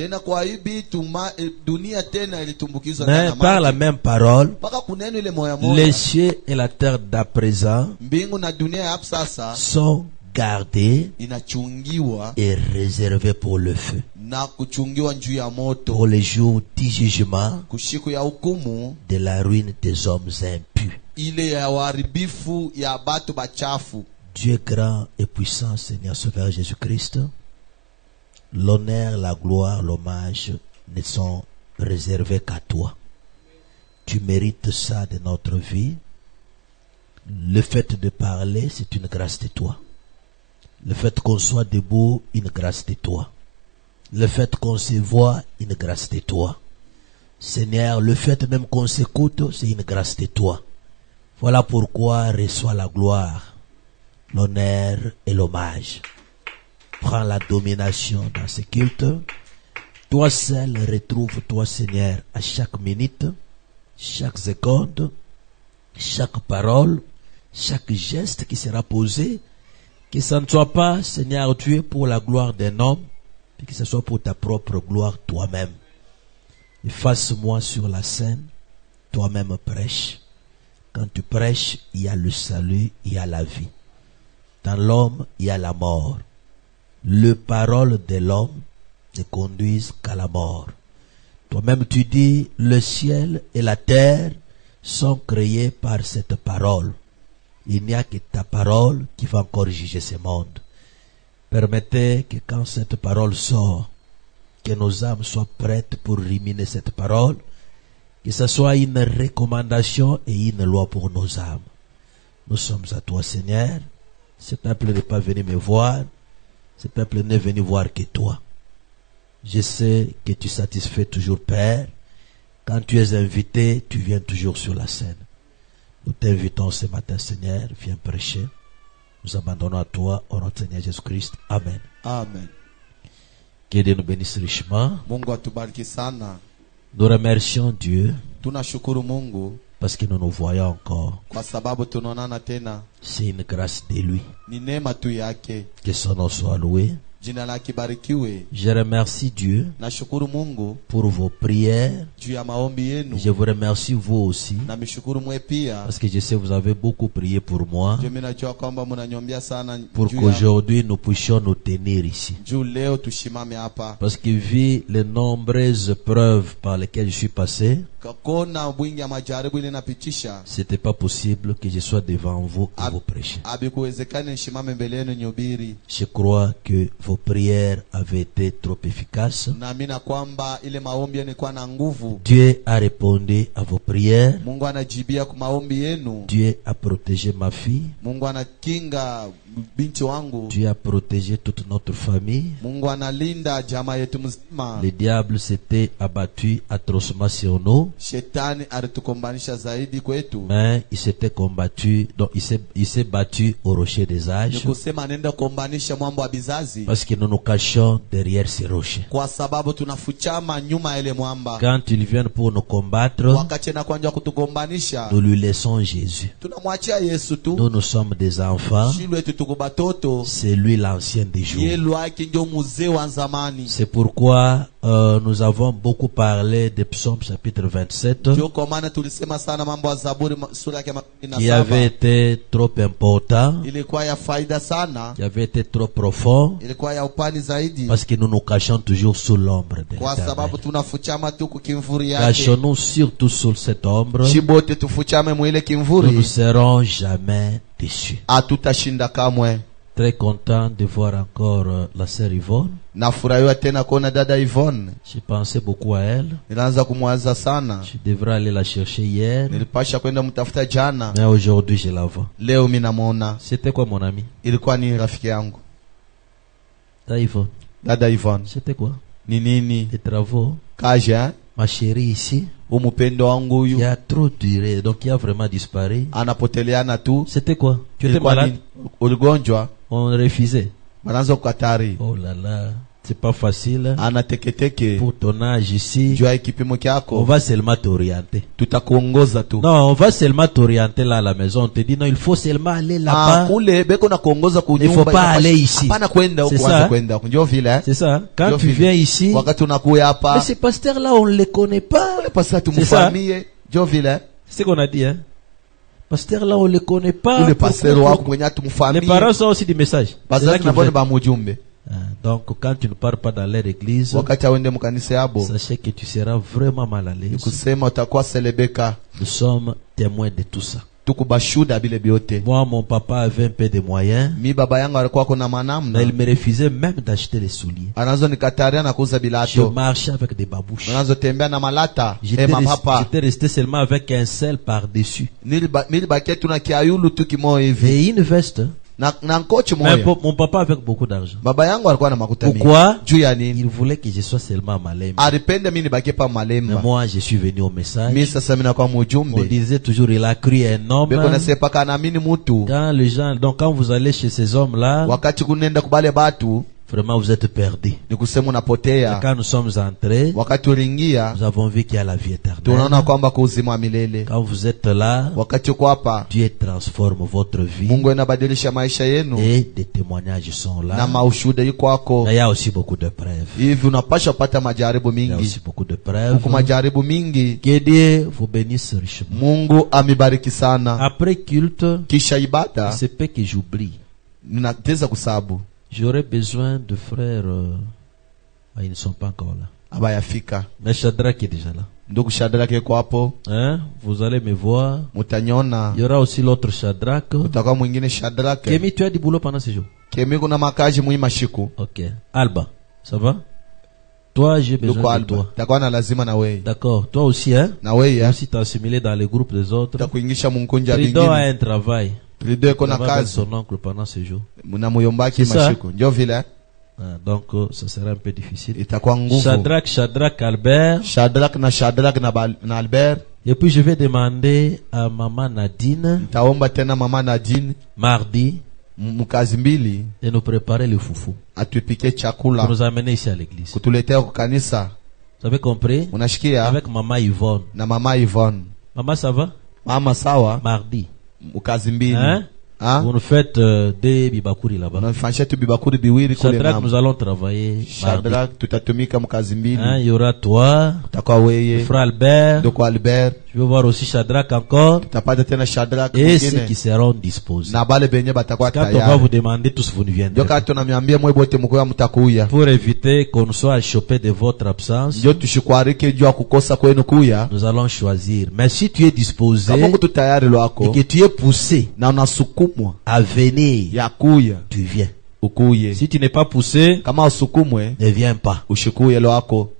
Tena kwa hii bitu dunia tena ilitumbukizwa Mais ndani ya par la maji. même parole, Mpaka kuneno ile moya moya. les cieux et la terre d'à présent Mbingu na dunia ya hapa sasa sont gardés inachungiwa et réservés pour le feu. na kuchungiwa juu ya moto. Pour les jours du jugement, Kushiku ya hukumu de la ruine des hommes impurs. ile ya uharibifu ya batu bachafu. Dieu grand et puissant, Seigneur Sauveur Jésus-Christ, l'honneur, la gloire, l'hommage ne sont réservés qu'à toi. Tu mérites ça de notre vie. Le fait de parler, c'est une grâce de toi. Le fait qu'on soit debout, une grâce de toi. Le fait qu'on se voit, une grâce de toi. Seigneur, le fait même qu'on s'écoute, c'est une grâce de toi. Voilà pourquoi reçois la gloire, l'honneur et l'hommage. Prends la domination dans ce culte. Toi seul retrouve-toi, Seigneur, à chaque minute, chaque seconde, chaque parole, chaque geste qui sera posé. Que ça ne soit pas, Seigneur Dieu, pour la gloire d'un homme, mais que ce soit pour ta propre gloire toi-même. Efface-moi sur la scène, toi-même prêche. Quand tu prêches, il y a le salut, il y a la vie. Dans l'homme, il y a la mort. Les paroles de l'homme ne conduisent qu'à la mort. Toi-même tu dis, le ciel et la terre sont créés par cette parole. Il n'y a que ta parole qui va encore juger ce monde. Permettez que quand cette parole sort, que nos âmes soient prêtes pour ruminer cette parole, que ce soit une recommandation et une loi pour nos âmes. Nous sommes à toi, Seigneur. Ce peuple n'est pas venu me voir. Ce peuple n'est venu voir que toi. Je sais que tu satisfais toujours, Père. Quand tu es invité, tu viens toujours sur la scène. Nous t'invitons ce matin, Seigneur. Viens prêcher. Nous abandonnons à toi, au nom de Seigneur Jésus-Christ. Amen. Amen. Que Dieu nous bénisse richement. Mungu atubariki sana. Nous remercions Dieu Tunashukuru Mungu parce que nous nous voyons encore. kwa sababu tunaonana tena. C'est une grâce de lui. Ni neema tu yake. Que son nom soit loué. Jina lake barikiwe. Je remercie Dieu Nashukuru Mungu pour vos prières. juu ya maombi yenu. Je vous remercie vous aussi Na mishukuru mwe pia. parce que je sais que vous avez beaucoup prié pour moi Juu mimi najua kwamba mnaniombea sana pour juu ya qu'aujourd'hui nous puissions nous tenir ici. juu leo tushimame hapa. Parce que vu les nombreuses preuves par lesquelles je suis passé, Kakona bwingi ya majaribu ile napitisha. c'était pas possible que je sois devant vous et vous prêcher. Abikuwezekani nishimame mbele yenu nyubiri. Je crois que vos prières avaient été trop efficaces. Naamini kwamba ile maombi yenu kwa na nguvu. Dieu a répondu à vos prières. Mungu anajibia kwa maombi yenu. Dieu a protégé ma fille. Mungu anakinga binti wangu. Dieu a protégé toute notre famille. Mungu analinda jamaa yetu mzima. Le diable s'était abattu atrocement sur nous. Shetani alitukombanisha zaidi kwetu. Mais il s'était combattu, donc il s'est battu au rocher des âges. Nikusema anaenda kukombanisha mwambo wa bizazi. Parce que nous nous cachons derrière ces rochers. Kwa sababu tunafuchama nyuma ile mwamba. Quand ils viennent pour nous combattre, Wakati na kwanja kutugombanisha. nous lui laissons Jésus. Tunamwachia Yesu tu. Nous sommes des enfants. Shilwe tutuko batoto. C'est lui l'ancien des jours. Yelu yake ndio mzee wa zamani. C'est pourquoi nous avons beaucoup parlé de Psaume chapitre 27 Ndio kwa maana tulisema sana mambo ya Zaburi sura yake qui avait 27. été trop important, Ilikuwa ya faida sana. qui avait été trop profond, Ilikuwa ya upani zaidi. parce que nous nous cachons toujours sous l'ombre de Kwa sababu l'Éternel. tunafuchama tu kukimvuri yake. Cachons-nous surtout sous cette ombre. Shibote tufuchame mwile Nous ne kimvuri. serons jamais déçus. Hatutashinda kamwe. Très content de voir encore la sœur Yvonne. Nafurahiwa tena kuona dada Yvonne. J'ai pensé beaucoup à elle. Nilianza kumwaza sana. Je devrais aller la chercher hier, Nilipasha kwenda mtafuta jana. mais aujourd'hui je la vois. Leo mimi namuona. C'était quoi mon ami? Ilikuwa ni rafiki yangu. Yvonne. Dada Yvonne. C'était quoi? Ni nini? Les travaux. Kaja, Ma chérie ici, umupendo wangu qui huyu a trop duré, donc qui a vraiment disparu. anapoteleana tu. C'était quoi? Tu étais Ilikuwa malade? ni uligonjwa, On refusait. wanaanza kukatari. Oh là là, c'est pas facile. anateketeke Pour ton âge ici, juu ya kipimo on kyako, va seulement t'orienter. tutakuongoza tu. Non, on va seulement t'orienter là à la maison. On te dit non, il faut seulement aller là-bas. Kule beko na kuongoza Il faut kunyumba, pas aller ici. hapana kwenda C'est huko, ça, anza hein? kwenda huko. Ndio vile C'est ça. Quand Ndio tu vile. viens ici, wakati unakuya mais hapa ces pasteurs-là, on ne les connaît pas. pasa C'est ça. tumfamie, ndio vile C'est ce qu'on a dit, hein. Pasteurs-là, on ne les connaît pas. ule Pourquoi? pasero wako mwenye Les tumfamie, parents sont aussi des messages. C'est ça bazazi qui na bone fait. ba mujumbe. Donc, quand tu ne pars pas dans leur église, Wakati awende mkanisa yabo, sachez que tu seras vraiment mal à l'aise. kusema utakuwa selebeka, Nous sommes témoins de tout ça. tukubashuda bile biote. Moi, mon papa avait un peu de moyens, Mi baba yangu alikuwa kuna mais manamna, il me refusait même d'acheter les souliers. anazo nikataria na kuuza Je bilato, marchais avec des babouches. anazo tembea na malata J'étais mapapa. resté seulement avec un seul par-dessus. Nilibakia tu na kiayulu tu kimoja hivi Et une veste. na nkochi Mais moja. mon papa avec beaucoup d'argent. Baba yangu alikuwa na makuta mingi. Pourquoi? Juu ya nini? Il voulait que je sois seulement malin. Alipenda mimi nibakie pa Mais Malemba. moi, je suis venu au message. Mimi sasa mimi nakuwa On mjumbe. disait toujours, il a cru un homme. Beko nasepa kana mini mutu. Quand les gens, donc quand vous allez chez ces hommes-là, Wakati kunenda kubale batu, vraiment vous êtes perdus. ni kusema Et unapotea. quand nous sommes entrés, Wakati uliingia, nous avons vu qu'il y a la vie tunaona éternelle. kwamba kwa uzima wa milele. Quand vous êtes là, Wakati uko hapa, Dieu transforme votre vie Mungu anabadilisha maisha yenu et des témoignages sont na là. maushuhuda yuko wako. Mais il y a aussi beaucoup de preuves. Hivi unapasha pata majaribu Il y a mingi. aussi beaucoup de preuves. Huku majaribu mingi. Que Dieu vous bénisse richement. Mungu amibariki sana. Après culte, Kisha ibada, c'est peu que j'oublie. ninateza kusabu. J'aurais besoin de frères. Ils ne sont pas encore là. Abayafika. Mais Shadrach est déjà là. Ndugu Shadraka yuko hapo. Hein? Vous allez me voir. Mutanyona. Il y aura aussi l'autre Shadrach. Utakuwa mwingine Shadraka. Kémy, tu as du boulot pendant ce jour? Kemi kuna makaji mwi mashiku. Ok. Alba, ça va? Toi, j'ai Ndugu besoin de Alba. toi. Takuwa na lazima na wewe. D'accord. Toi aussi, hein? Na wewe Toi ya. aussi, t'as assimilé dans les groupes des autres. Takuingisha munkunja Trido a vingine. un travail. Trido yuko Il na va avec kazi. son oncle pendant ce jour. Muna muyombaki C'est ça. mashiku. Ndio vile. Donc, ça sera un peu difficile. Itakuwa nguvu. Shadrach, Albert. Shadraka na Albert. Et puis, je vais demander à maman Nadine, Taomba tena mama Nadine mardi, mkazi mbili de nous préparer le foufou. atupikie Pour chakula nous amener ici à l'église. kutuletea kwa kanisa. Vous avez compris? Unashikia? Avec maman Yvonne. Na mama Yvonne. Maman, ça va? Mama sawa, Mardi. mkazi mbili. Hein? Ah? Vous nous faites des bibakuri là-bas. Unafanyisha tu bibakuri biwili kule Shadrach, na nous allons travailler mardi. Shadrach tutatumika mkazi Hein? mbili. Il y aura toi, Utakuwa weye. frère Albert. Ndoko Albert. Je vais voir aussi Shadrach encore. Tutapata tena Shadrach Et ceux qui mwingine. seront disposés. Na bale benye batakuwa Quand on va tayari. vous demander tous, vous ne viendrez Ndio pas. kati tunamiambia mwe bote mkoa mtakuya. Pour éviter qu'on soit chopé de votre absence, Ndio tushikwarike juu ya kukosa kwenu kuya. nous allons choisir. Mais si tu es disposé Kama mtu tayari et lwako que tu es poussé na unasukumwa à venir, ya kuya, tu viens. ukuye. Si tu n'es pas poussé, Kama usukumwe, ne viens pas. ushikuye lwako.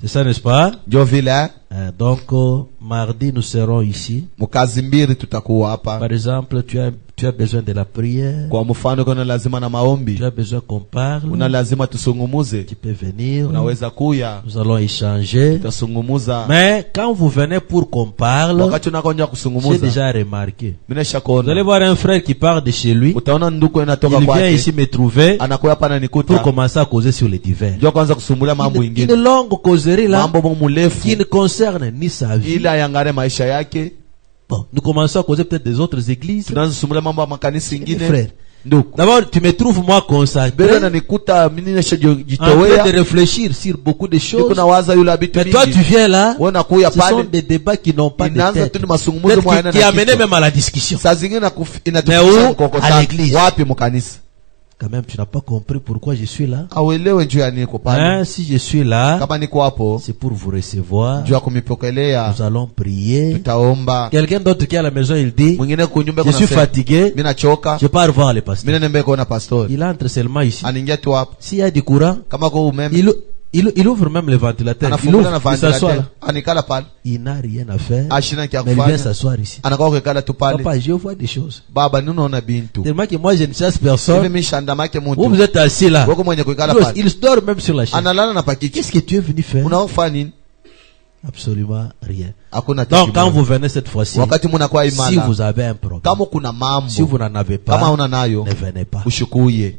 C'est ça, n'est-ce pas? Ndio vile Donc, mardi, nous serons ici. mkazi mbili tutakuwa hapa. Par exemple, tu as besoin de la prière. Kwa mfano kuna lazima na Tu maombi. as besoin qu'on parle. Una lazima tusungumuze. Tu peux venir. Unaweza kuya, Nous allons échanger. tutasungumuza. Mais quand vous venez pour qu'on parle, Wakati unakonja j'ai kusungumuza, déjà remarqué. mimi Vous allez nishakuona. voir un frère qui part de chez lui. Utaona ndugu anatoka Il vient kwake, ici me trouver anakuya hapa pour ananikuta. commencer à causer sur les divers. Ndio kwanza kusumbulia mambo Une ingine. longue causerie là Mambo mrefu qui ne concerne ni sa vie. ili ayangare maisha yake. Bon, nous commençons à causer peut-être des autres églises. Tunaanza kusumbulia mambo ya makanisa Mes ingine. frères, Ndugu, d'abord tu me trouves moi consacré mbele en ananikuta mimi train nishajitowea. de réfléchir sur beaucoup de Niko choses. nawaza yule abitu Mais toi tu mingi. viens là, Wewe unakuya ce sont pale. des débats qui n'ont pas de Inaanza tête. tu ni mazungumzo Peut-être mwana qui na amenaient kichwa. même à la discussion. Saa zingine Mais inatufisha où? mkokotano. À l'église. Wapi mkanisa? Quand même, tu n'as pas compris pourquoi je suis là. Auelewe njoo ya niko pale. Hein, si je suis là, Kama niko hapo, c'est pour vous recevoir. njoo ya kumipokelea. Nous allons prier. Tutaomba. Quelqu'un d'autre qui est à la maison, il dit, Mwingine kunyumba je suis fatigué, mimi nachoka. je pars voir le pasteur. Mimi naenda kuona pastor. Il entre seulement ici. Anaingia tu hapo. S'il y a du courant, Kama kwa umeme, il ouvre même le ventilateur. Il anafungula na ouvre, il s'assoit là. ventilateur. Anikala pale. Il n'a rien à faire. Ashina kia Mais il vient kufanya. s'asseoir ici. Anakaa kukala tu pale. Papa, je vois des choses. Baba nini unaona bintu? Tellement que moi, je ne chasse Hivi personne. mimi shandamake Vous, mtu. vous êtes assis là. Wako mwenye kuikala Lui, pale. il dort même sur la chaise. Analala na pakiki. Qu'est-ce que tu es venu faire? Unaofanya nini? Absolument rien. Hakuna Donc, kitu. quand vous venez cette fois-ci, Wakati mnakuwa si imara. vous avez un problème, Kama kuna si vous mambo. n'en avez Kama pas, una nayo. ne venez pas. Ushikuye.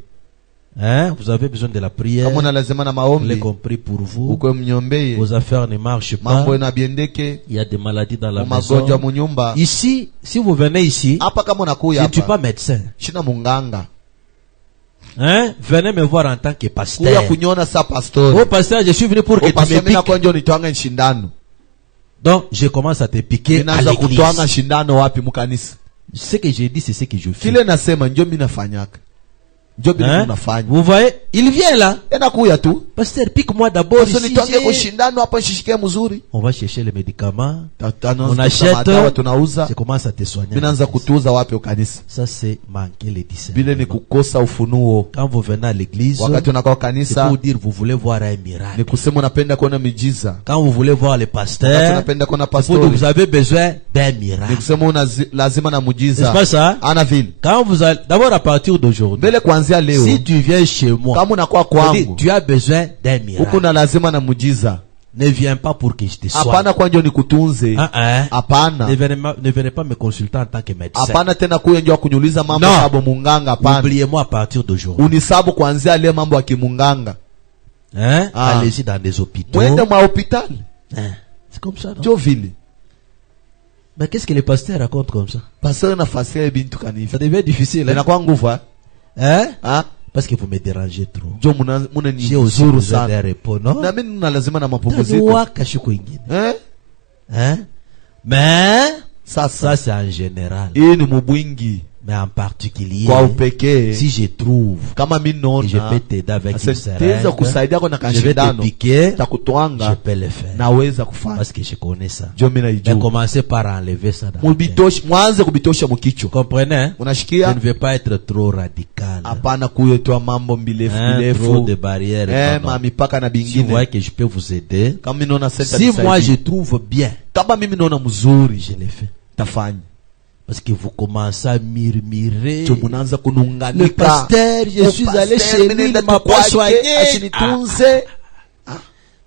Hein? Vous avez besoin de la prière. Kama una lazima na Je l'ai maombi, compris pour vous. ukwe mnyombeye. Vos affaires ne marchent pas. Mambo inabiendeke, Il y a des maladies dans la magonjwa maison. munyumba. Ici, si vous venez ici, Hapa kama je unakuya ne suis pas hapa, médecin. shina munganga. Hein? Venez me voir en tant que Kuya pasteur. kunyona sa pastor. Oh pasteur, je suis venu pour que tu Pastor me mina piques. kwa njo nitwanga nshindano. Donc, je commence à te piquer à Ninaanza kutwanga l'église. shindano wapi mukanisa. Ce que j'ai dit, c'est ce que je fais. Kile nasema njo mimi nafanyaka. Njo mimi Hein? nafanya. Vous voyez, il vient là. Ena kuya tu. Pasteur, pique-moi d'abord Sasa ici. nitwange kushindano hapa nshishike mzuri. On va chercher les médicaments. On achète, madawa tunauza. Je commence à te soigner. Mimi naanza kutuuza wapi ukanisa. Ça, c'est manquer les Vile ni discernements. kukosa ufunuo. Quand vous venez à l'église, Wakati unakuwa c'est kanisa pour dire vous voulez voir un ni miracle. kusema unapenda kuona miujiza. Quand vous voulez voir le Wakati pasteur, unapenda kuona c'est pour pastori. dire vous avez besoin d'un Ni miracle. kusema una lazima na C'est muujiza. pas ça? Ana vile. Quand vous allez, d'abord à partir d'aujourd'hui, Mbele kuanzia leo. si tu viens chez moi, Kama unakuwa c'est-à-dire, kwangu. tu as besoin d'un Huko miracle. na lazima na muujiza. Ne viens pas pour que je te soigne. Hapana kwa njo nikutunze. Ne Hapana. venez pas me consulter en tant que médecin. Hapana tena kuya njo kunyuliza mambo No. sabo munganga hapana. Oubliez-moi à partir d'aujourd'hui. Unisabu kuanzia leo mambo ya kimunganga. Hein? Ah. Allez-y dans des hôpitaux. Mwende mwa hospitali. Hein? C'est comme ça, non? Njo vile. Mais qu'est-ce que les pasteurs racontent comme ça? Pastor nafasi bintu kanifa. Ça devient difficile, hein? Inakuwa nguvu ha? Hein? Ah? Parce que vous me dérangez trop. Njo muna ni J'ai aussi nzuri besoin d'un sana. repos, non? Na mimi nina lazima na mapumziko. Waka shuko ingine. Eh? Hein? Mais, ça Sasa c'est en général. hii ni mubwingi Mais en particulier, kwa upekee. si je trouve Kama mimi que je peux naona t'aider avec une teza seringue, kusaidia kwa na je vais te kashindano piquer, cha je kutwanga peux le faire. naweza kufanya. Parce que je connais ça. Njo mimi Mais naijua. commencez par enlever ça dans la tête. Mubitosha mwanze kubitosha Vous mkichwa. comprenez? Hein? Je Unashikia? ne vais pas être trop radical. Hapana kuyotoa mambo mirefu Hein, trop mirefu. de barrières. Non, non. Mipaka na Si vous bingine. voyez que je peux vous aider, Kama mimi naona senta si moi je nisaidie. trouve bien, Kama mimi naona mzuri je le fais. tafanya. Parce que vous commencez à murmurer. Njo munaanza Le kununganika. pasteur, je suis allé chez lui, il ne m'a pas soigné. Ashinitunze.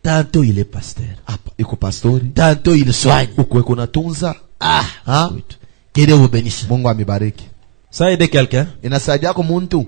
Tantôt il est pasteur. Hapa iko pastori. Tantôt il soigne. Uko eko natunza. Ah, Ah. écoute. Que Dieu vous bénisse. Mungu amibariki. Ça aide quelqu'un? Inasaidia kwa muntu.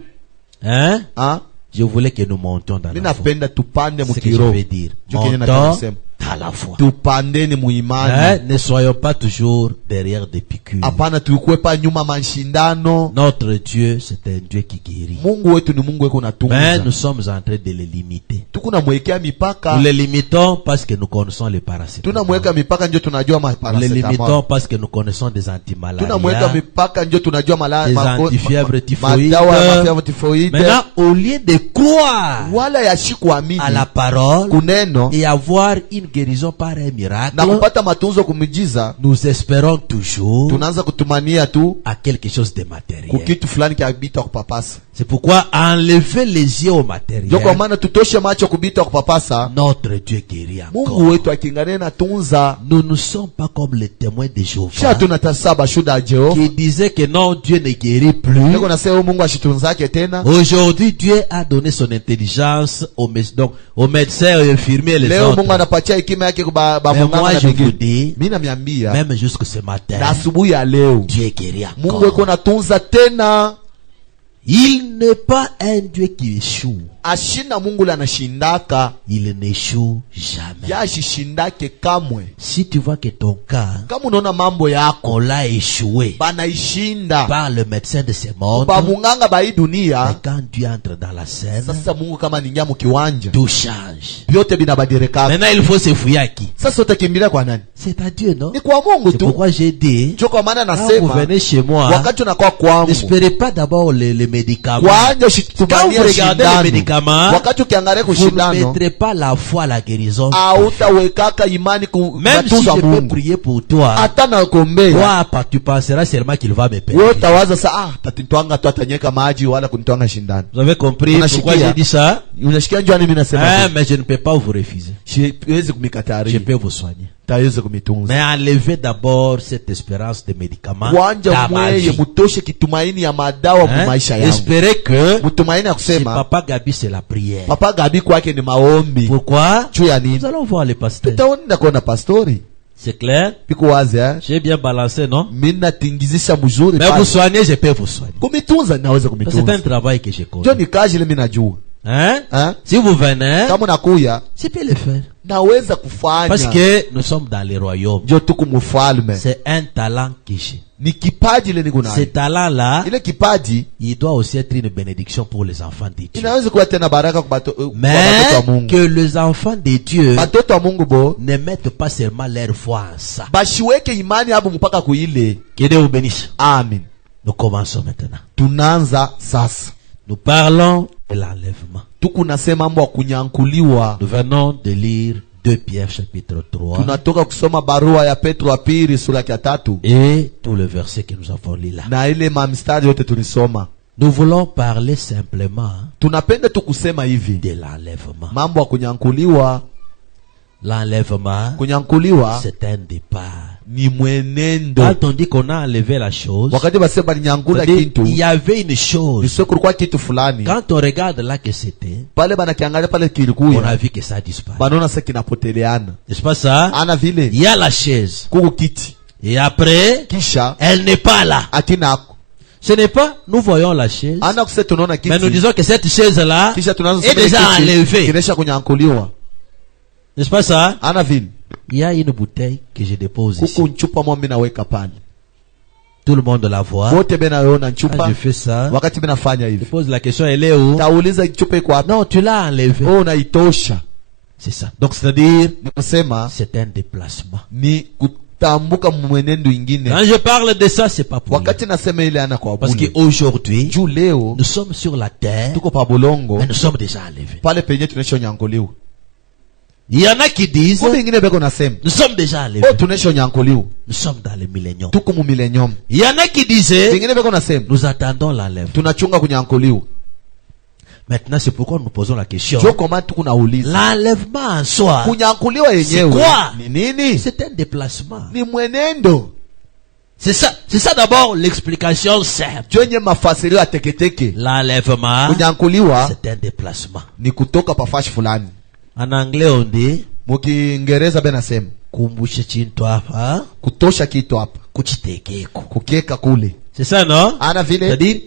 Hein? Ah? Je voulais que nous montions dans Mimi la foi. napenda tupande C'est ce que je mukiro. veux dire. Njo kenye nataka Montons kusema. dans la foi. Tupandeni Hein? muimani. Ne soyons pas toujours derrière des piqûres. Hapana tukwepa nyuma mashindano. Notre Dieu, c'est un Dieu qui guérit. Mungu wetu ni Mungu weko Mais natunza. nous sommes en train de les limiter. Tukunamwekea mipaka. Nous les limitons parce que nous connaissons les paracétamol. Tunamweka mipaka njo tunajua Nous les paracetamol. limitons parce que nous connaissons des Tunamweka antimalarias. mipaka njo tunajua Des antifièvres typhoïdes. madawa ya mafièvre typhoïde. Maintenant, au lieu de croire Wala yashi kuamini à la parole kuneno et avoir une guérison par un miracle, na kupata matunzo kumijiza, nous espérons toujours tunaanza kutumania tu à quelque chose de matériel. kukitu fulani kiabita kupapasa. C'est pourquoi enlever les yeux au matériel. Njo kwa maana tutoshe macho kubita kupapasa. Notre Dieu guérit Mungu encore. wetu akingane na tunza. Nous ne sommes pas comme les témoins de Sha Jéhovah tunatasaba shuda Jehova. qui disaient que non, Dieu ne guérit plus. Niko nasema Mungu ashitunzake tena. Aujourd'hui, Dieu a donné son intelligence aux médecins, aux infirmiers et les Leo Mungu autres. anapatia hekima yake kwa Mais munganga moi, na je vous bingine. dis, Mimi namiambia même jusque ce matin, na asubuhi ya leo Dieu guérit Mungu weko encore. natunza tena. Il n'est pas un Dieu qui échoue. Ashinda Mungu la anashindaka. Il n'échoue jamais. Ya ashishindake kamwe. Si tu vois que ton cas, Kama unaona mambo yako on l'a échoué banaishinda par le médecin de ce monde, ba munganga ba hii mais dunia, quand Dieu entre dans la scène, sasa Mungu kama ningia mukiwanja tout change. vyote binabadilika. Maintenant, il faut se fouiller à qui? Sasa utakimbilia kwa nani? C'est à Dieu, non? Ni kwa Mungu C'est tu. pourquoi j'ai dit, Ndio kwa maana quand vous nasema venez chez moi, wakati unakuwa kwangu, n'espérez pas d'abord les médicaments. kwanja Quand vous ushitubania regardez les shindano. médicaments, Wakati ukiangalia vous ne kushindano, mettrez pas la foi à la guérison. hautawekaka imani Même si kutunza je peux Mungu. prier pour toi, Hata nakuombea toi, tu penseras seulement qu'il va me wewe permettre. utawaza saa tatitwanga tu atanyeka maji wala kunitwanga shindano. Vous avez compris Unashikia. pourquoi j'ai dit ça? Unashikia njoo mimi nasema Hein, hivi. mais je ne peux pas vous refuser. Siwezi Je kumikataria. peux vous soigner. Taweza kumitunza. Mais enlevez d'abord cette espérance de médicaments Kwanja dans ma mweye vie. mutoshe kitumaini ya madawa mu Hein? maisha yangu. Espérez que Mtumaini ya chez kusema Papa Gabi c'est la prière. Papa Gabi kwake ni maombi. Pourquoi? Juu ya nini? Nous allons voir le pasteur. Tutaenda kuona pastori. C'est clair? Piko wazi J'ai bien balancé, non? mimi natingizisha mzuri Mais vous pale. soignez, je peux vous soigner. Kumitunza naweza C'est un kumitunza. travail que je Ndio connais. ni kazi ile mimi najua. Hein? Eh? Si vous venez, Kama nakuya je peux le faire. naweza kufanya. Parce que nous sommes dans le royaume. ndio tuko mfalme. C'est un talent que j'ai. Ni kipaji ile niko Ce nayo. talent-là, Ile kipaji il doit aussi être une bénédiction pour les enfants de Dieu. inaweza kuwa tena baraka kwa watoto wa Mais Mungu. que les enfants de Dieu Watoto wa Mungu bo ne mettent pas seulement leur foi en ça. bashiweke imani hapo mpaka kuile. Que Dieu vous bénisse. Amen. Nous commençons maintenant. Tunaanza sasa. Nous parlons de l'enlèvement. Tuko nasema mambo ya kunyankuliwa. Nous venons de lire 2 Pierre chapitre 3 Tunatoka kusoma barua ya Petro wa pili sura ya 3 et tout le verset que nous avons lu là. na ile mamstari yote tulisoma. Nous voulons parler simplement Tunapenda tu kusema hivi de l'enlèvement. mambo ya kunyankuliwa. L'enlèvement, Kunyankuliwa c'est un départ. ni mwenendo. Quand on dit qu'on a enlevé la chose, Wakati basema ninyangula c'est-à-dire, kitu il y avait une chose. nisio kulikuwa kitu fulani Quand on regarde là que c'était, pale banakiangalia pale on a kilikuya vu que ça disparaît. banaona sasa kinapoteleana. N'est-ce pas ça? Ana vile Il y a la chaise. kuku kiti Et après, kisha elle n'est pas là. akinako Ce n'est pas, nous voyons la chaise, ana kusema tunaona mais nous kiti disons que cette chaise-là kisha tunaanza est kusema ile déjà kiti enlevée. kinesha kunyankuliwa. N'est-ce pas ça? Ana vile Il y a une bouteille que je dépose ici. kuku nchupa mwa mimi naweka pale Tout le monde la voit. wote bena yona Quand nchupa. je fais ça, Wakati mimi nafanya je hivi pose la question, elle est où? tauliza chupa iko wapi? Non, tu l'as enlevée. Oh, naitosha. C'est ça. Donc, c'est-à-dire, Ni kusema c'est un déplacement. ni kutambuka mwenendo ingine. Quand je parle de ça, c'est pas pour rien. Wakati nasema ile ana kwa Parce bule qu'aujourd'hui, juu leo nous sommes sur la terre, tuko pa bolongo mais nous sommes déjà enlevés. pale penye tunaisha nyankuliwa. Il y en a qui disent, Kumbe ingine beko nasema nous sommes déjà enlevés. oh tunaisha nyankuliwa Nous sommes dans le millénium. tuko mu millennium. Il y en a qui disaient, Ingine beko nasema nous attendons l'enlèvement. tunachunga kunyankuliwa. Maintenant, c'est pourquoi nous posons la question. Jo koma tuko nauliza L'enlèvement en soi, kunyankuliwa yenyewe quoi? ni nini? c'est un déplacement. Ni mwenendo. C'est ça d'abord l'explication simple. Jo yenye mafasirio ya teketeke. L'enlèvement, Kunyankuliwa c'est un déplacement. ni kutoka pa fashi fulani. En anglais, on dit, Mukiingereza bena nasema kumbushe chintu hapa, kutosha kitu hapa kuchitekeko. kukieka kule. C'est ça, non? Ana vile C'est-à-dire,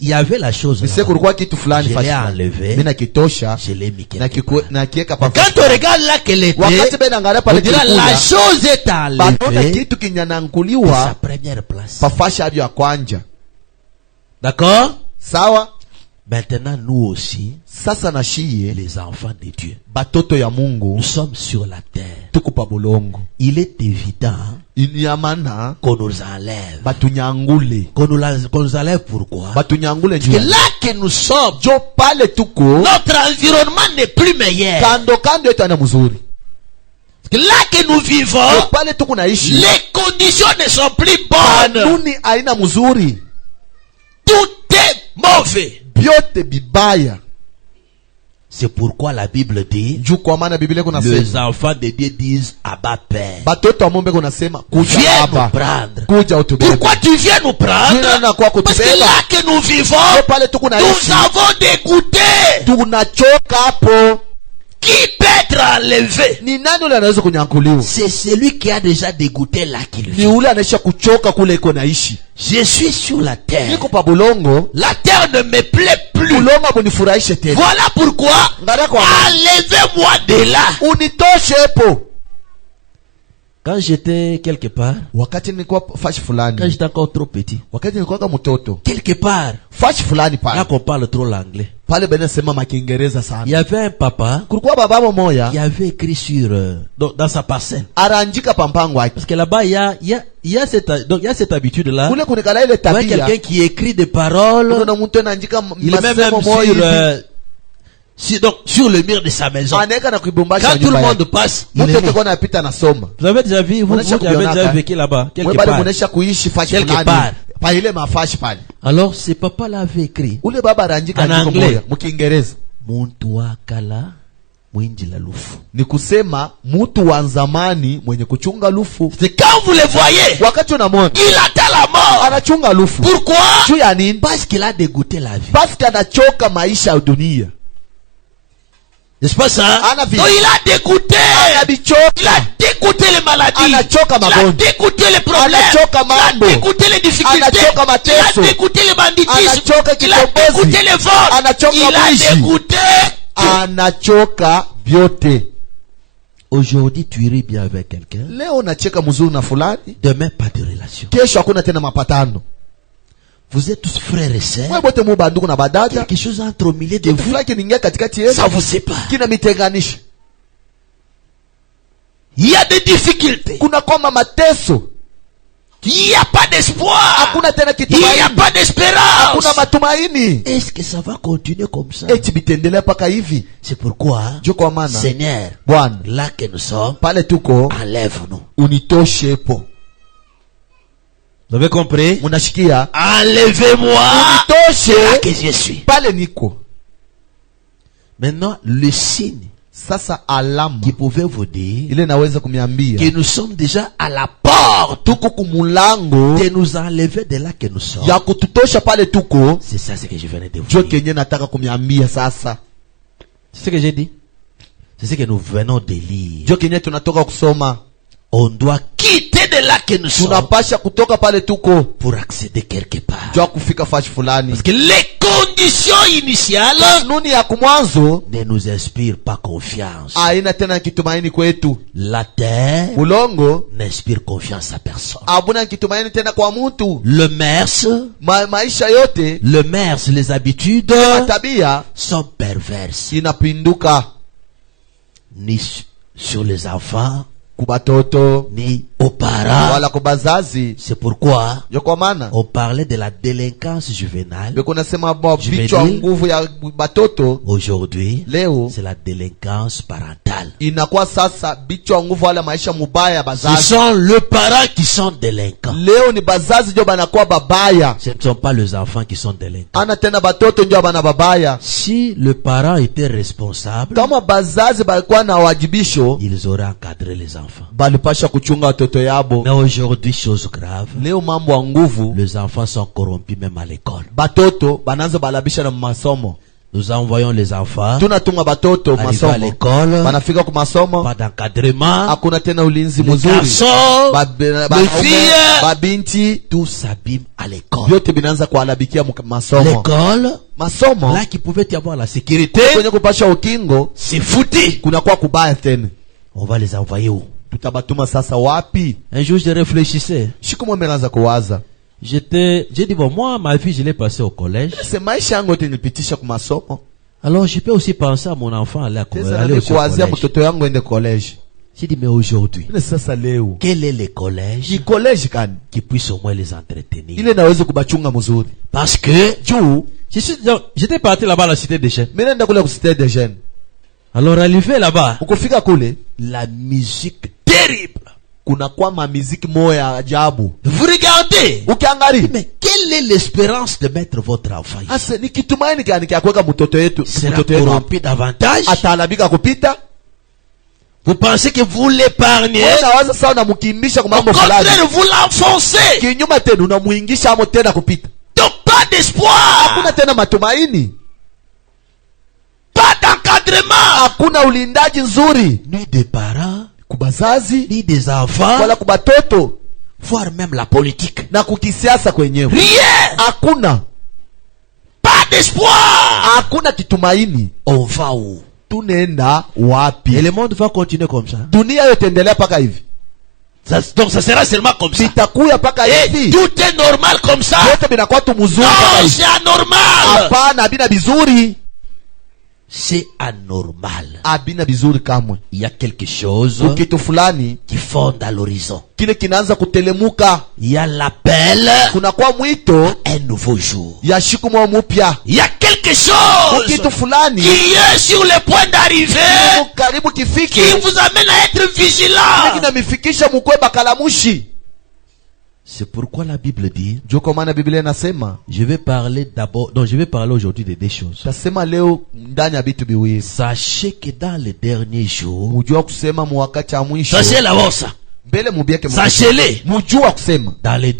il y avait la chose nise là. kulikuwa kitu fulani Je fashi l'ai fulani. enlevé. Mimi nakitosha Je l'ai mis na quelque part. na kieka pa Quand fashi on fulani. regarde là qu'elle était, Wakati bena angalia on pale dira la kilikuya chose est banaona enlevée kitu de sa kinyanankuliwa première place. pa fashi hadi ya kwanja. D'accord? Sawa? Maintenant, nous aussi, Sasa na shie les enfants de Dieu, batoto ya Mungu nous sommes sur la terre. tuko pa bolongo. Il est évident Inyamana qu'on nous enlève. batunyangule. Qu'on nous enlève pourquoi? Batunyangule Parce que njia. là que nous sommes, Jo pale tuko notre environnement n'est plus meilleur. kando kando yetu ana mzuri. Parce que là que nous vivons, Jo pale tuko naishi. les conditions ne sont plus bonnes. Kanuni haina mzuri. Tout est mauvais. Byote bibaya. C'est pourquoi la Bible dit, Juu kwa maana Biblia kuna les sema enfants de Dieu disent, Abba Père, batoto wa Mungu kuna sema kuja viens nous hapa. prendre. Kuja utubebe. Pourquoi tu viens nous prendre? Viens na kwa Parce que kutubeba. là que nous vivons, Jo pale tuko naishi. nous avons dégoûté. Tunachoka hapo. Qui peut être enlevé? Ni nani ule anaweza kunyankuliwa? C'est celui qui a déjà dégoûté là qu'il Ni vit. ule anaisha kuchoka kule iko naishi. Je suis sur la terre. Niko pa bulongo. La terre ne me plaît plus. Bulongo bunifurahishe tena. Voilà pourquoi, Ngara kwa enlevez-moi de là. unitoshe hapo. Quand j'étais quelque part, Wakati nilikuwa fashi quand fulani. j'étais encore trop petit, Wakati nilikuwa kama mtoto. quelque part, Fashi fulani là pale. qu'on parle trop l'anglais, Pale bena sema makiingereza il sana. y avait un papa Kulikuwa baba moya qui avait écrit sur, dans sa parcelle. aranjika pa mpango wake. Parce que là-bas, il y a cette habitude-là. Kule kunikala ile Il y a tabia. quelqu'un qui écrit des paroles. Kuna mtu anaandika Il est même masemo sur, moya. donc, sur le mur de sa maison. Anaeka na kuibumbasha Quand tout le nyumba monde yake. passe, il Mtu est yote mort. kwa anapita anasoma. Vous avez déjà vu, vous Mwenye avez déjà kuionaka. vécu là-bas, quelque Wewe bado part. munesha kuishi fashi Quelque fulani. part. Pa ile mafashi pale. Alors, ce papa-là avait écrit, Ule baba aranjika En andiko anglais. moya mukiingereza. Muntu wakala mwinji la lufu. Ni kusema mtu wa zamani mwenye kuchunga lufu. C'est quand vous le voyez, Wakati unamwona il attend la mort. anachunga lufu. Pourquoi? Juu ya nini? Parce qu'il a dégoûté la vie. Parce que anachoka maisha ya dunia. N'est-ce pas ça? Ana vie. Donc il a dégoûté. Anabichoka. Il a dégoûté les maladies. Anachoka Il a magonjwa. dégoûté les problèmes. Anachoka Il a mambo. dégoûté les difficultés. Anachoka Il a mateso. dégoûté les banditismes. Anachoka Il a kikombozi. dégoûté les vols. Anachoka Il a mwizi. dégoûté. Anachoka vyote. Aujourd'hui, tu irais bien avec quelqu'un. Leo unacheka mzuri na fulani, Demain, pas de relation. kesho hakuna tena mapatano. Vous êtes tous frères et sœurs. Wewe bote mu bandugu na badada. Quelque chose entre au milieu de Kitu vous. fulani kinaingia katikati yenu. Ça vous sépare. Kina mitenganisha. Il y a des difficultés. Kuna koma mateso. Il n'y a pas d'espoir. Hakuna tena Il n'y a kitumaini. pas d'espérance. Hakuna matumaini. Est-ce que ça va continuer comme ça? Eti bitendelea paka hivi. C'est pourquoi, Jo kwa maana Seigneur, Bwana, là que nous sommes, pale tuko enlève-nous. unitoshe po. Vous avez compris? Munashikia? Enlevez-moi. Là Unitoshe que je suis. pale niko. Maintenant, le signe Sasa alama qui pouvait vous dire ile naweza kumiambia que nous sommes déjà à la porte tuko kumulango de nous enlever de là que nous sommes. ya kututosha pale tuko. C'est ça ce que je venais de vous Jo dire. kenye nataka kumiambia sasa. C'est ce que j'ai dit. C'est ce que nous venons de lire. Jo kenye tunatoka kusoma. On doit quitter de là que nous sommes Tunapasha kutoka pale tuko pour accéder quelque part. jo kufika fashi fulani. Parce que les conditions initiales Kanuni ya kumwanzo Ne nous inspire pas confiance. haina tena kitumaini kwetu. La terre Ulongo n'inspire confiance à personne. abuna kitumaini tena kwa mtu. Le mers, Maisha yote les habitudes tabia sont perverses. inapinduka Ni sur les enfants, kubatoto ni aux parents. wala kubazazi. C'est pourquoi Jo kwa maana on parlait de la délinquance juvénale. beko nasema bo Je vais vichwa dire- nguvu ya batoto Aujourd'hui, leo c'est la délinquance parentale. inakuwa sasa bichwa nguvu wala maisha mubaya ya Ce bazazi. sont les parents qui sont délinquants. Leo ni bazazi ndio banakuwa babaya. Ce ne sont pas les enfants qui sont délinquants. Ana tena batoto ndio bana babaya. Si le parent était responsable, Kama bazazi balikuwa na wajibisho ils auraient encadré les enfants. balipasha kuchunga watoto yabo. Mais aujourd'hui, chose grave, Leo mambo ya nguvu, les enfants sont corrompus même à l'école. batoto banaanza balabisha na masomo. Nous envoyons les enfants Tunatunga batoto arriver à masomo, l'école, banafika ku masomo, pas d'encadrement. hakuna tena ulinzi Les mzuri. garçons, Baume, filles, babinti tout s'abîme à l'école. vyote vinaanza kuharabikia masomo. L'école, Masomo là qui pouvait y avoir la sécurité, kwenye kupasha ukingo c'est foutu. kunakuwa kubaya tena. on va les envoyer où? Tutabatuma sasa wapi? Un jour, je réfléchissais. Siku moja nimeanza kuwaza, J'ai dit, bon, moi, ma vie, je l'ai passée au collège. se maisha yangu yote nilipitisha ku masomo. Alors, je peux aussi penser à mon enfant aller Sasa aller nami aussi au kuwazia collège. mtoto yangu ende college. J'ai dit, mais aujourd'hui, Ile sasa leo quel est le collège ni college kani qui puisse au moins les entretenir? ile naweza kubachunga mzuri. Parce que, Juu j'étais parti là-bas à la cité des jeunes. mimi naenda kule ku Cité des Jeunes. Alors, arrivé là-bas, Ukufika kule la musique terrible. kuna kwa mamiziki moya ya ajabu. Vous regardez. Ukiangalia Mais quelle est l'espérance de mettre votre enfant ici? asa ni kitumaini gani kia kuweka mtoto yetu Sera mtoto yetu corrompu davantage? atalabika kupita? Vous pensez que vous l'épargnez. Wewe unawaza sawa unamkimbisha kwa Au mambo fulani. contraire, vous l'enfoncez. Kinyume tena unamuingisha amo tena kupita. Donc pas d'espoir. Hakuna tena matumaini. Pas d'encadrement. Hakuna ulindaji nzuri Ni des parents, kubazazi ni des enfants, wala kubatoto voire même la politique. na kukisiasa kwenyewe. Rien. Hakuna, Pas d'espoir. hakuna kitumaini. On va où? Tunaenda Et wapi? le monde va continuer comme ça. Dunia yote endelea paka hivi, Donc ça sera seulement comme ça. vitakuya paka Et hivi, tout est normal comme ça. vyote vinakuwa tu mzuri paka Non, hivi. c'est anormal. Hapana, abina bizuri, C'est anormal. abina bizuri kamwe. Il y a quelque chose Kitu fulani qui fonde à l'horizon. kile kinaanza kutelemuka, Il y a l'appel kunakuwa mwito à un nouveau jour. ya siku moja mupya. Il y a quelque chose Kitu fulani qui est sur le point d'arriver, karibu qui kifike, vous amène à être kile vigilant. kinamifikisha mukwe bakalamushi. C'est pourquoi la Bible dit, Ndio kwa maana Biblia inasema, je vais parler d'abord, donc je vais parler aujourd'hui de deux choses. tasema leo ndani ya vitu viwili. Sachez que dans les derniers jours, Mujua kusema mu wakati ya mwisho, Sachez la bossa. mbele mubieke Sachez-les. mujua kusema dans les,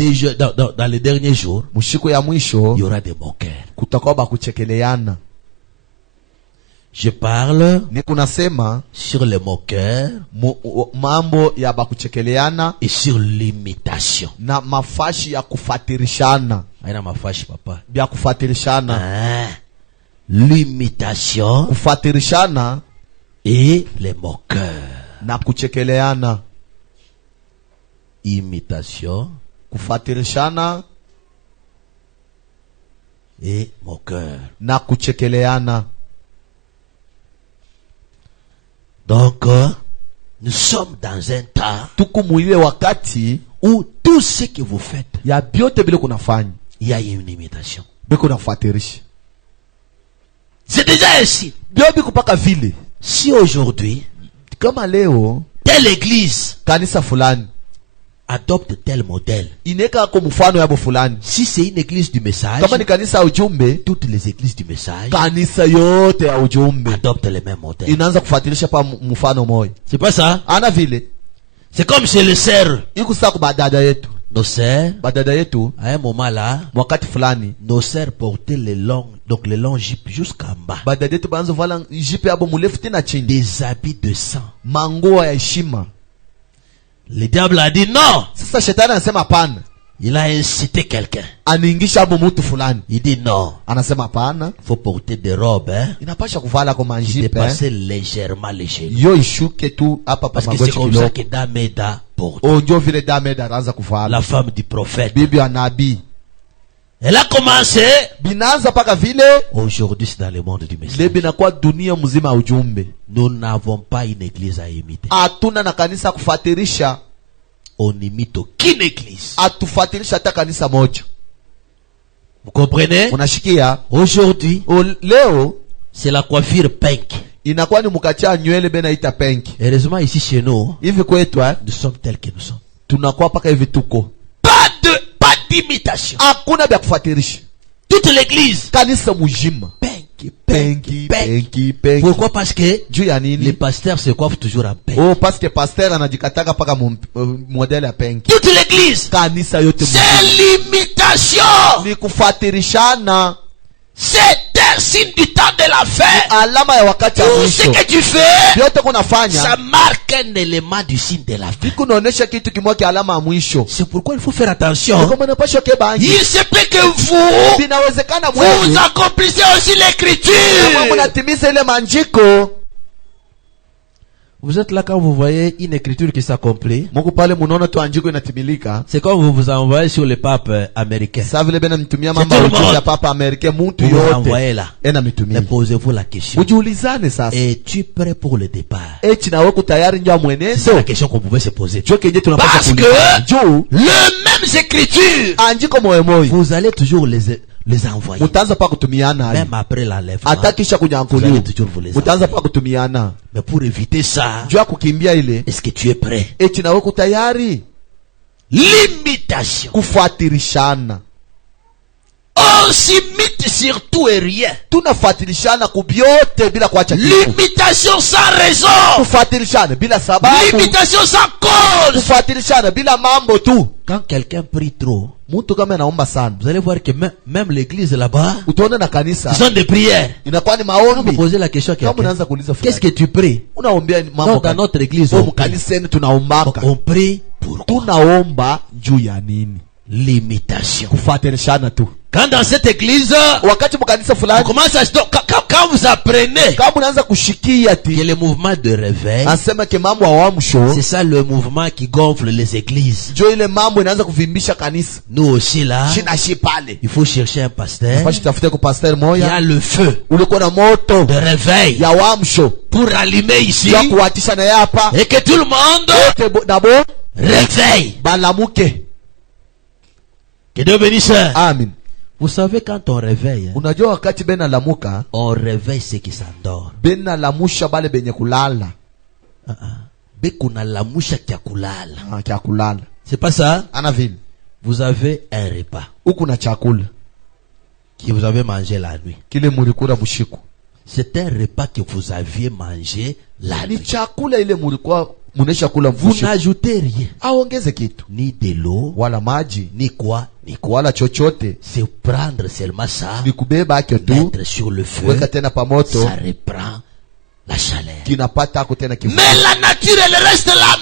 dans les derniers jours, mushiku ya mwisho il y aura des moqueurs. kutakuwa bakuchekeleana. Je parle Niko nasema sur les moqueurs mambo ya bakuchekeleana et sur l'imitation. na mafashi ya kufatirishana. Aina mafashi papa. Bya kufatirishana. L'imitation Kufatirishana et les moqueurs. na kuchekeleana. Imitation Kufatirishana et moqueurs. na kuchekeleana. Donc, nous sommes dans un temps Tuko mwile wakati où tout ce que vous faites, ya byote bile kunafanya il y a une imitation. biko nafatirisha. C'est déjà ainsi. Bio biko paka vile. Si aujourd'hui, Kama leo telle église kanisa fulani adopte tel modèle, ineka ako mfano yabo fulani, si c'est une église du message, kama ni kanisa ya ujumbe, toutes les églises du message kanisa yote ya ujumbe adoptent les mêmes modèles. inaanza kufatirisha pa mfano moja. C'est pas ça? Ana vile C'est comme chez les sœurs. iko sasa kwa badada yetu. Nos sœurs, Badada yetu à un moment là, wakati fulani nos sœurs portaient les longs jupes jusqu'en bas. badada yetu banzo vala jipe yabo murefu tena chini, Des habits de sang. manguo ya heshima. Le diable a dit non. Sasa shetani anasema hapana, Il a incité quelqu'un. aniingisha abo mtu fulani, Il dit non. anasema hapana, Faut porter des robes, hein, inapasha kuvala kwa qui manjipe dépassaient légèrement les genoux. yo ishuke tu hapa pa Parce que c'est magoti comme ça kidogo. que Dameda porte. Onjo vile Damed anaanza kuvala, La femme du prophète. bibi ya nabii Elle a commencé. binaanza paka vile Aujourd'hui, c'est dans le monde du message. le binakuwa dunia mzima ya ujumbe. Nous n'avons pas une église à imiter. Hatuna na kanisa kufatirisha, On imite aucune église. atufatirisha hata kanisa moja. Vous comprenez? Unashikia? Aujourd'hui, Leo c'est la coiffure pink. inakuwa ni mkacha nywele bena ita penki. Heureusement, ici chez nous, Hivi kwetu nous sommes tels que nous sommes. tunakuwa paka hivi tuko. Pas d'imitation. Hakuna bya kufatirisha. Toute l'église. Kanisa mujima. Pink, Penki, pink. penki, penki. Pourquoi? Parce que Juu ya les nini? pasteurs se coiffent toujours en pink. Oh, parce que pasteur anajikataka paka modele ya penki. Toute l'église. Kanisa yote C'est mujima. l'imitation. Ni kufatirishana. C'est un signe du temps de la fin. Alama ya wakati ya Tout ce mwisho. que tu fais, Vyote kunafanya ça marque un élément du signe de la fin. kunaonesha kitu kimoja kia alama ya mwisho. C'est pourquoi il faut faire attention. Kama unapaswa keba Il se peut que vous inawezekana vous mwewe accomplissez aussi kama l'écriture. mnatimiza ile manjiko. Vous êtes là quand vous voyez une écriture qui s'accomplit. Mungu pale munaona tu anjiko inatimilika. C'est comme vous vous envoyez sur le pape américain. Sasa vile bena mtumia C'est mambo tout le monde. ya papa Amerika mtu Vous vous yote. envoyez là. Ena Mais mitumia. posez-vous la question. Ujiulizane sasa. Es-tu prêt pour le départ? Eti na wewe tayari njoo C'est la mwenezo. question qu'on pouvait se poser. Jo kenye tunapaswa Parce kuuliza. que Jo les mêmes écritures, anjiko moyo moyo. vous allez toujours les envoyer. Mutaanza pa kutumiana. Même après l'enlèvement. Hata kisha Vous allez kunyankuliwa. toujours vous les envoyer. Mutaanza pa kutumiana. Mais pour éviter ça, Jo kukimbia ile. est-ce que tu es prêt? Eti na wewe tayari L'imitation. kufuatirishana. On s'imite sur tout et rien. Tunafuatirishana kubyote bila kuacha kitu. L'imitation sans raison. Kufuatirishana bila sababu. L'imitation sans cause. Kufuatirishana bila mambo tu. Quand quelqu'un prie trop, Mtu kama anaomba sana, vous allez voir que même l'église là-bas, utaona na ce kanisa sont des prières. inakuwa ni Quand vous maombi. posez la question à Kama quelqu'un, unaanza kuuliza qu'est-ce que fulani, tu pries? unaombea mambo Donc, dans gani? notre église, Oh, on prie. mkaniseni tunaombaka. On prie pourquoi? Tunaomba juu ya nini? L'imitation. Kufuatirishana tu. Quand dans cette église, Wakati mkanisa on fulani, commence à... Quand vous apprenez kama unaanza kushikia que ti, le mouvement de réveil, asema ke mambo awamsho, c'est ça le mouvement qui gonfle les églises. jo ile mambo inaanza kuvimbisha kanisa. Nous aussi là, Shina shi pale. il faut chercher un pasteur Fashi tafute kwa pastor qui a moya, le feu ulikuwa na moto de réveil ya wamsho, pour allumer ici ya kuwatisha na yapa, et que tout le monde nabo réveille. balamuke. Que Dieu bénisse. Amen. Vous savez, quand on réveille, Unajua wakati bena lamuka, on réveille ceux qui s'endorment. bena lamusha bale benye kulala. Bekuna lamusha kia kulala. Kia kulala. C'est pas ça? Ana vile. Vous avez un repas Huku na chakula. que vous avez mangé la nuit. Kile mulikula bushiku. C'est un repas que vous aviez mangé la Ni nuit. chakula ile mulikuwa munesha kula Vous mfushiku. n'ajoutez rien. Aongeze kitu. Ni de l'eau, Wala maji. ni quoi? ni quoi? wala chochote, C'est prendre seulement ça, ni kubeba yake tu, mettre sur le feu, kuweka tena pamoto, ça reprend la chaleur. kinapata ako tena kivu. Mais la nature, elle reste la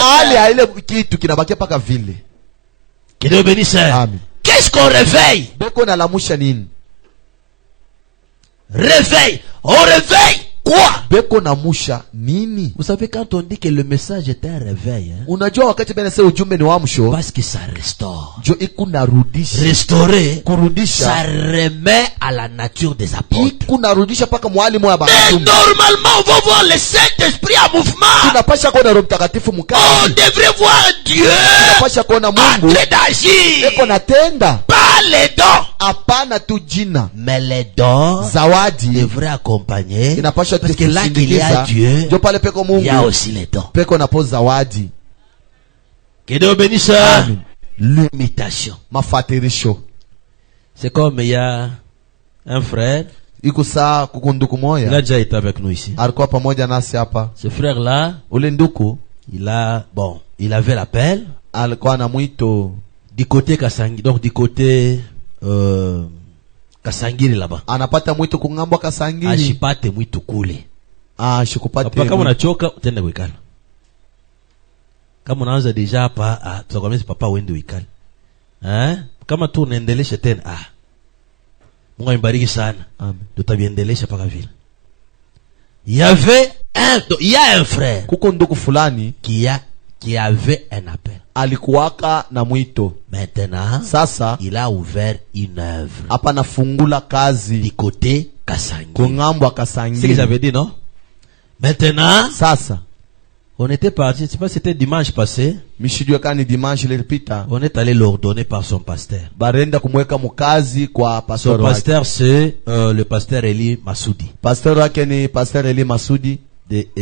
Hali même. ya ile kitu kinabakia paka vile. Que Dieu bénisse. Amen. Qu'est-ce qu'on réveille? Beko nalamusha nini? Réveille. On réveille quoi? Beko namusha nini? Vous savez, quand on dit que le message est un réveil, hein, Unajua wakati bena sasa ujumbe ni wamsho, parce que ça restaure. jo ikunarudisha. Restaurer, ça Kurudisha. remet à la nature des apôtres. Ikunarudisha paka mwalimu wa Mais batume. normalement, on va voir le Saint-Esprit en mouvement. Tunapasha kuona Roho Mtakatifu On mkazi. devrait voir Dieu Tunapasha kuona Mungu entrer d'agir. eko natenda. Pas les dons. Hapana tu jina. Mais les dons Zawadi devraient accompagner. inapasha Parce que là qu'il y a Dieu, jo pale peko il y a Mungu. aussi les dons. Peko napo zawadi. Que Dieu bénisse. Amen. L'imitation. Mafatirisho. C'est comme il y a un frère, Iko saa kukunduku il a moya. déjà été avec nous ici. Alikuwa pamoja nasi hapa. Ce frère-là, Ule nduku il avait l'appel alikuwa na mwito, du côté Kasangiri, donc du côté Kasangiri là-bas. anapata mwito kung'ambwa Kasangiri. Ashipate mwitu kule. Shikupate. Hapa kama unachoka utende wikala. Kama unaanza deja hapa, tutakwambia papa uende wikala. Kama tu unaendelesha tena, Mungu ambariki sana. Amen. Tutabiendelesha paka vile. Il y a un frère Kuko nduku fulani qui avait un appel. alikuwaka na mwito. Maintenant, Sasa il a ouvert une œuvre hapa nafungula du kazi côté Kasangiri. kung'ambwa C'est ce que Kasangiri. j'avais dit, non? Maintenant, Sasa on était parti, je sais pas si c'était dimanche passé, mishijua kani dimanche ilipita on est allé l'ordonner par son pasteur. barenda kumweka mukazi kwa Son pastor wake. pasteur, c'est le pasteur Eli Massoudi. Pastor wake ni Pastor Eli Masudi. J'ai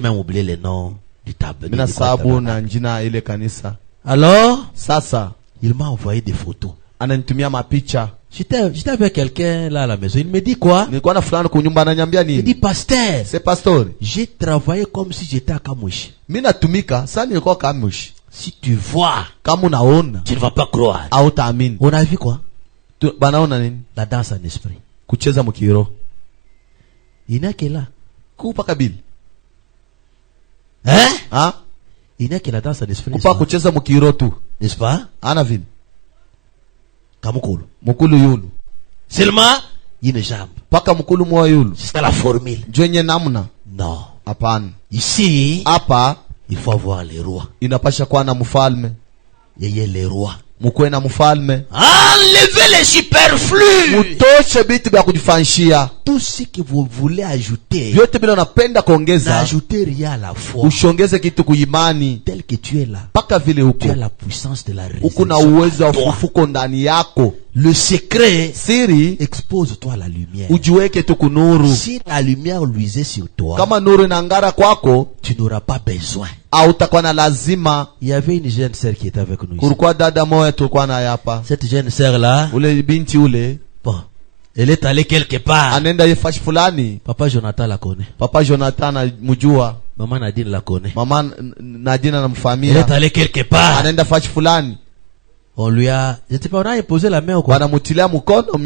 même oublié le nom du tabernacle. Mina sabu na njina ile kanisa. Alors, Sasa il m'a envoyé des photos. ananitumia mapicha. J'étais avec quelqu'un là à la maison. Il me dit quoi? Nilikuwa na fulani kunyumba ananiambia Il dit, nini? pasteur, C'est pastor. j'ai travaillé comme si j'étais à Kamouchi. Mimi natumika, sasa nilikuwa Kamushi. Si tu vois, Kama unaona tu ne vas pas croire. au taamini. On a vu quoi? Banaona nini? La danse en esprit. Kucheza mkiro. Il n'est que là. Kupa kabili. Hein? Il n'est que la danse en esprit. N'est-ce Kupa pas? kucheza mkiro tu. N'est-ce pas? Ana vile. Kamukulu. Mukulu yulu. Seulement, une jambe. Paka mukulu mwa yulu. C'est ça la formule. Jwenye namna. Non. Hapana. Ici, Hapa il faut avoir les rois. inapasha kuwa na mfalme. Yeye les rois. Mukwe na mfalme. Enlevez les superflus. Mutoshe vitu vya kujifanshia. Tout ce que vous voulez ajouter, Vyote bila unapenda kuongeza, n'ajoutez rien à la foi. ushongeze kitu kuimani. Tel que tu es là, Paka vile tu huko. as la puissance de la Huko na résurrection. uwezo wa Toi. ufufuko ndani yako. Le secret, Siri expose-toi à la lumière. ujiweke tu kunuru. Si la lumière luisait sur toi, Kama nuru inangara kwako, tu n'auras pas besoin. hautakuwa na lazima. Il y avait une jeune sœur qui était avec nous ici. Kulikuwa dada moja tulikuwa naye hapa. Cette jeune sœur-là, Ule binti ule bon, elle est allée quelque part. anaenda yefashi fulani. Papa Jonathan la connaît. Papa Jonathan anamjua, Maman Nadine la connaît. mama Nadina Elle anamfahamia. est allée quelque part. Anaenda fashi fulani, On lui a, je sais pas, on a imposé la main au quoi. wanamutilia mkono